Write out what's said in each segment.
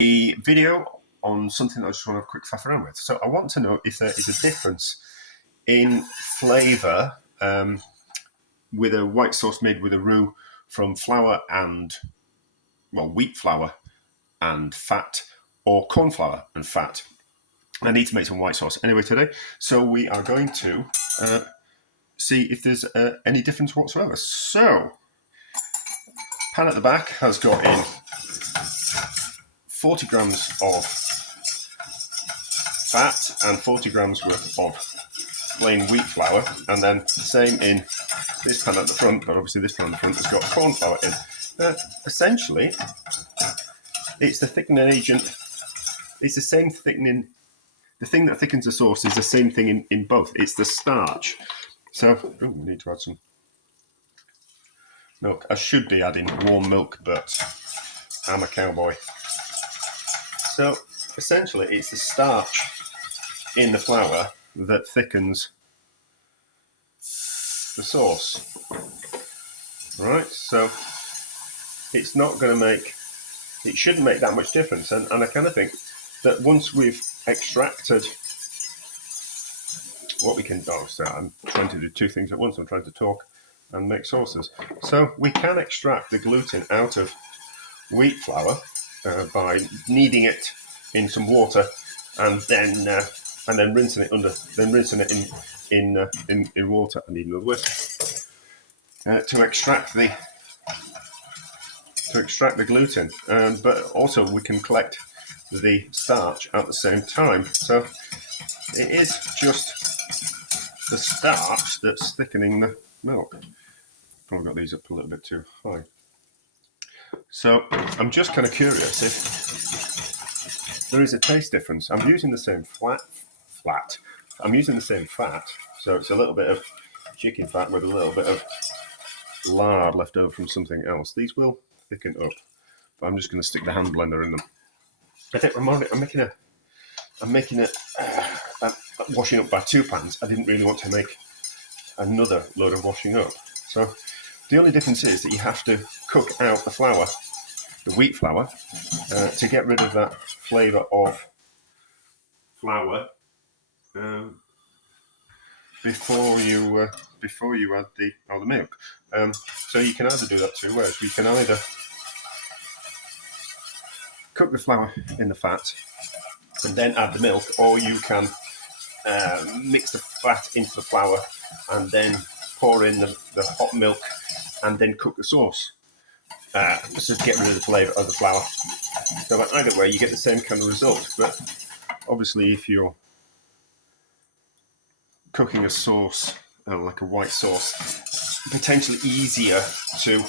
a video on something that I just want to quick faff around with. So I want to know if there is a difference in flavour with a white sauce made with a roux from flour and, well, wheat flour and fat, or corn flour and fat. I need to make some white sauce anyway today, so we are going to see if there's any difference whatsoever. So, pan at the back has got in 40 grams of fat and 40 grams worth of plain wheat flour, and then the same in this pan at the front, but obviously this pan at the front has got corn flour in. Essentially, it's the thickening agent. It's the same thickening. The thing that thickens the sauce is the same thing in both. It's the starch. So, we need to add some milk. I should be adding warm milk, but I'm a cowboy. So, essentially, it's the starch in the flour that thickens the sauce. Right, so it's not going to make, it shouldn't make that much difference. And I kind of think that once we've extracted what we can, so I'm trying to do two things at once. I'm trying to talk and make sauces. So we can extract the gluten out of wheat flour by kneading it in some water and then rinsing it in water. I need another word to extract the gluten, but also we can collect the starch at the same time. So it is just the starch that's thickening the milk. Probably got these up a little bit too high. So I'm just kind of curious if there is a taste difference. I'm using the same I'm using the same fat, so it's a little bit of chicken fat with a little bit of lard left over from something else. These will thicken up, but I'm just going to stick the hand blender in them. I'm making it washing up by two pans. I didn't really want to make another load of washing up. So the only difference is that you have to cook out the flour, the wheat flour, to get rid of that flavour of flour before you add the milk. So you can either do that two ways. We can either cook the flour in the fat and then add the milk, or you can mix the fat into the flour and then pour in the hot milk and then cook the sauce just to get rid of the flavour of the flour. So either way you get the same kind of result, but obviously if you're cooking a sauce like a white sauce, potentially easier to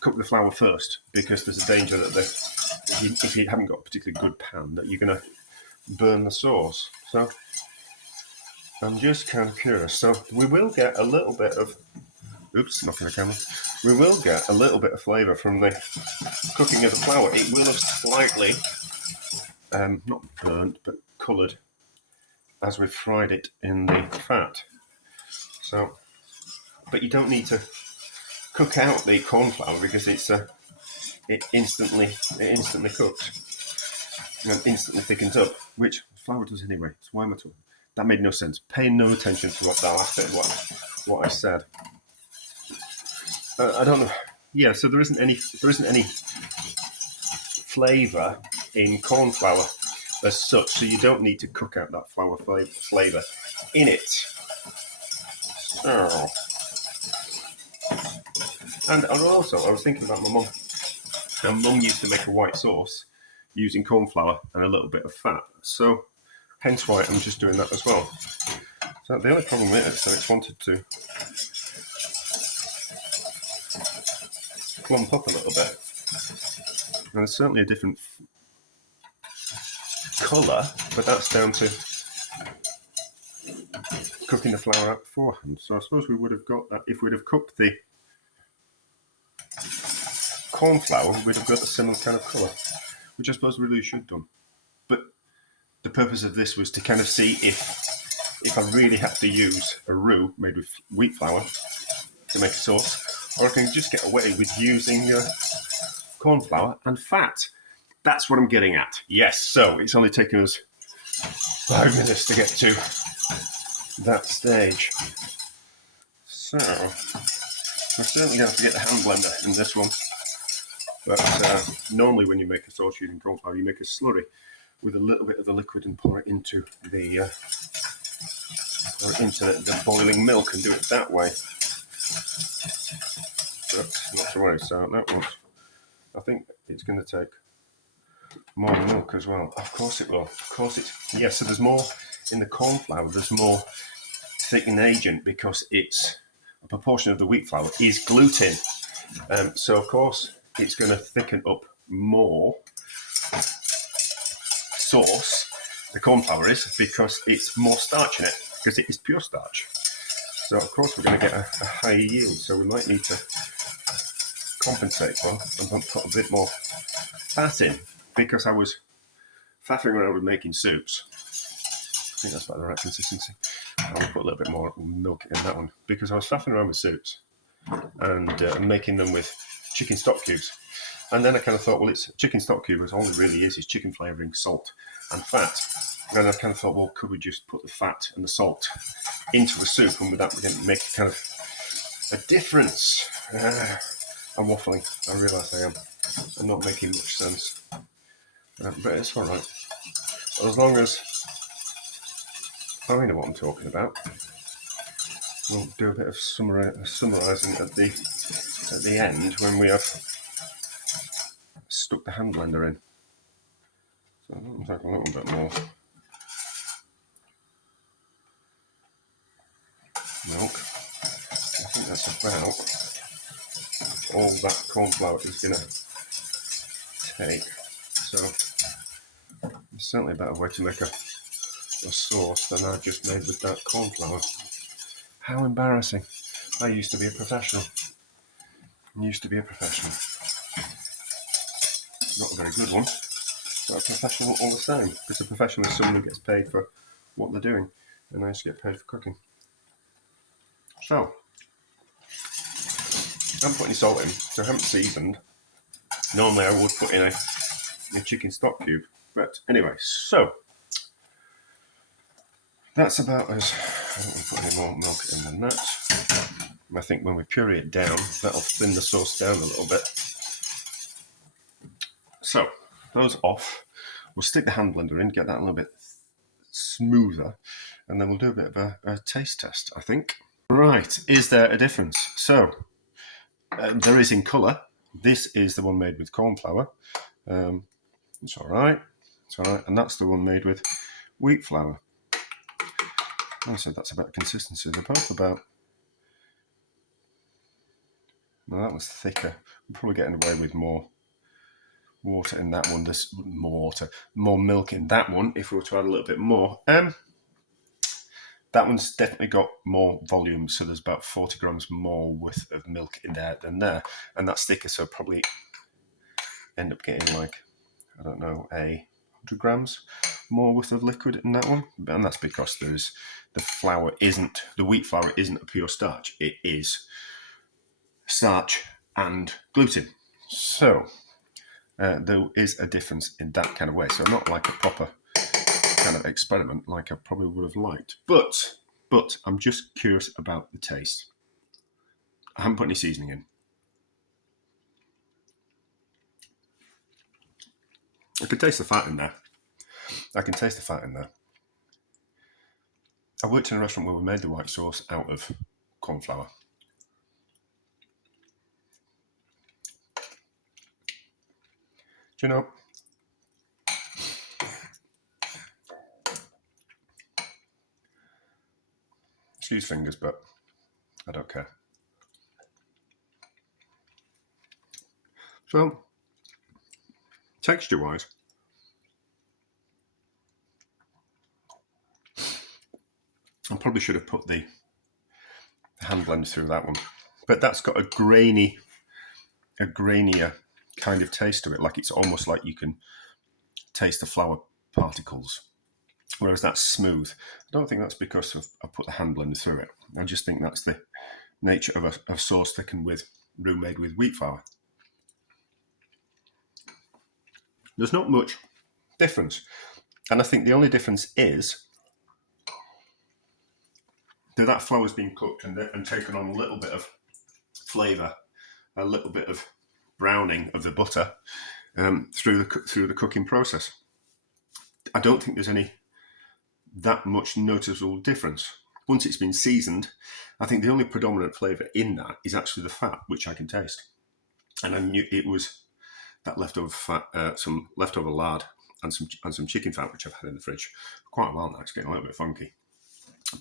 cook the flour first, because there's a danger that if you haven't got a particularly good pan, that you're going to burn the sauce. So I'm just kind of curious. So we will get a little bit of, knocking the camera. We will get a little bit of flavour from the cooking of the flour. It will have slightly, not burnt, but coloured as we've fried it in the fat. So, but you don't need to cook out the corn flour because it instantly cooks and instantly thickens up, which flour does anyway. So why am I talking? That made no sense. Pay no attention to what that last bit, what I said. I don't know. Yeah, so there isn't any flavour in corn flour as such, so you don't need to cook out that flour flavour in it. So, and also I was thinking about my mum. My mum used to make a white sauce using corn flour and a little bit of fat, so hence why I'm just doing that as well. So the only problem is that it's wanted to clump up a little bit, and it's certainly a different colour, but that's down to cooking the flour out beforehand. So I suppose we would have got that if we'd have cooked the corn flour, we'd have got a similar kind of colour, which I suppose we really should have done. But the purpose of this was to kind of see if I really have to use a roux made with wheat flour to make a sauce, or I can just get away with using corn flour and fat. That's what I'm getting at. Yes, so it's only taken us 5 minutes to get to that stage. So we're certainly going to have to get the hand blender in this one. But normally when you make a sauce using cornflour, you make a slurry with a little bit of the liquid and pour it into the boiling milk and do it that way. But not to worry. So that one, I think it's going to take more milk as well. Of course it will. Of course it. Yeah. So there's more in the cornflour. There's more thickening agent because it's a proportion of the wheat flour is gluten. So of course it's going to thicken up more sauce. The cornflour is because it's more starch in it because it is pure starch. So of course we're going to get a higher yield. So we might need to compensate for and put a bit more fat in because I was faffing around with making soups. I think that's about the right consistency. I'll put a little bit more milk in that one because I was faffing around with soups and making them with chicken stock cubes. And then I kind of thought, well, it's chicken stock cubes. All it really is chicken flavouring, salt and fat. And I kind of thought, well, could we just put the fat and the salt into a soup, and with that we're going to make kind of a difference. I'm waffling. I realise I am. I'm not making much sense. But it's all right. As long as I know what I'm talking about. We'll do a bit of summarising at the end when we have stuck the hand blender in. So I'll take a little bit more milk. I think that's about all that cornflour is going to take. So it's certainly a better way to make a sauce than I just made with that cornflour. How embarrassing. I used to be a professional. Not a very good one, but a professional all the same. Because a professional is someone who gets paid for what they're doing, and I used to get paid for cooking. So, I haven't put any salt in, so I haven't seasoned. Normally I would put in a chicken stock cube, but anyway, so that's about as. I don't want to put any more milk in than that. I think when we puree it down, that'll thin the sauce down a little bit. So, those off. We'll stick the hand blender in, get that a little bit smoother, and then we'll do a bit of a taste test, I think. Right, is there a difference? So, there is in colour. This is the one made with cornflour. It's all right. And that's the one made with wheat flour. I said that's about consistency. They're both about. Well, that was thicker. I'm probably getting away with more water in that one. There's more milk in that one. If we were to add a little bit more, that one's definitely got more volume. So there's about 40 grams more worth of milk in there than there, and that's thicker. So probably end up getting like, I don't know, 100 grams more worth of liquid in that one, and that's because the wheat flour isn't a pure starch. It is starch and gluten. So there is a difference in that kind of way. So not like a proper kind of experiment like I probably would have liked. But I'm just curious about the taste. I haven't put any seasoning in. I can taste the fat in there. I worked in a restaurant where we made the white sauce out of cornflour. Do you know, excuse fingers, but I don't care. So, texture-wise, I probably should have put the hand blender through that one, but that's got a grainier kind of taste to it. Like it's almost like you can taste the flour particles, whereas that's smooth. I don't think that's because I put the hand blender through it. I just think that's the nature of a sauce thickened with roux made with wheat flour. There's not much difference. And I think the only difference is that flour's been cooked and taken on a little bit of flavour, a little bit of browning of the butter through the cooking process. I don't think there's that much noticeable difference. Once it's been seasoned, I think the only predominant flavour in that is actually the fat, which I can taste. And I knew it was that leftover fat, some leftover lard and some chicken fat, which I've had in the fridge for quite a while now. It's getting a little bit funky,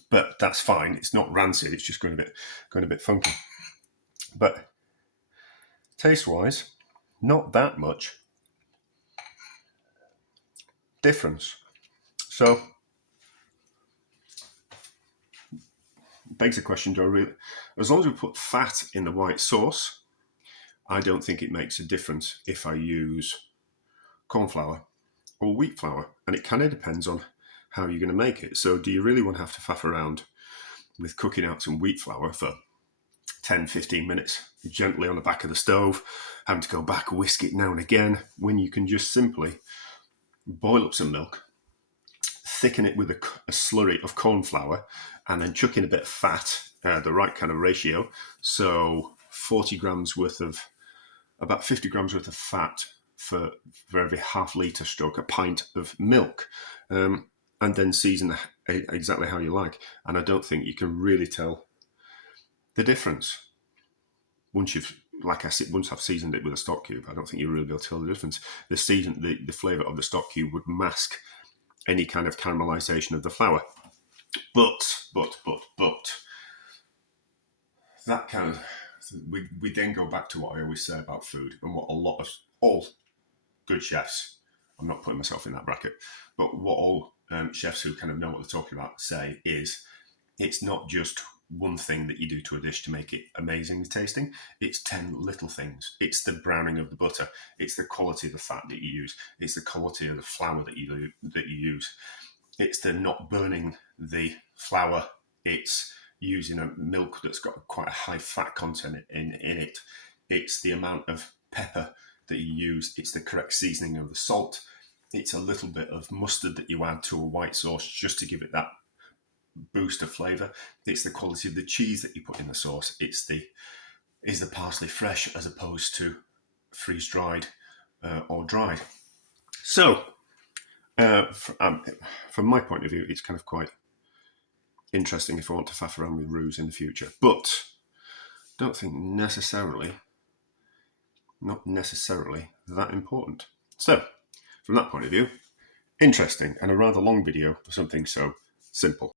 but that's fine. It's not rancid. It's just going a bit funky. But taste-wise, not that much difference. So, begs the question: do I really? As long as we put fat in the white sauce, I don't think it makes a difference if I use corn flour or wheat flour, and it kind of depends on how you're going to make it. So, do you really want to have to faff around with cooking out some wheat flour for 10-15 minutes gently on the back of the stove, having to go back, whisk it now and again, when you can just simply boil up some milk, thicken it with a slurry of corn flour, and then chuck in a bit of fat, the right kind of ratio. So 40 grams worth of, about 50 grams worth of fat for every half litre stroke, a pint of milk, and then season exactly how you like. And I don't think you can really tell the difference once you've, like I said, once I've seasoned it with a stock cube. I don't think you'll really be able to tell the difference. The flavour of the stock cube would mask any kind of caramelization of the flour. But that kind of, we then go back to what I always say about food, and what all good chefs, I'm not putting myself in that bracket, but what all chefs who kind of know what they're talking about say is, it's not just one thing that you do to a dish to make it amazingly tasting. It's 10 little things. It's the browning of the butter. It's the quality of the fat that you use. It's the quality of the flour that you use. It's the not burning the flour. It's using a milk that's got quite a high fat content in it. It's the amount of pepper that you use. It's the correct seasoning of the salt. It's a little bit of mustard that you add to a white sauce just to give it that boost of flavour. It's the quality of the cheese that you put in the sauce. Is the parsley fresh as opposed to freeze dried or dried? So, from my point of view, it's kind of quite interesting if I want to faff around with roux in the future, but don't think not necessarily that important. So, from that point of view, interesting and a rather long video for something so simple.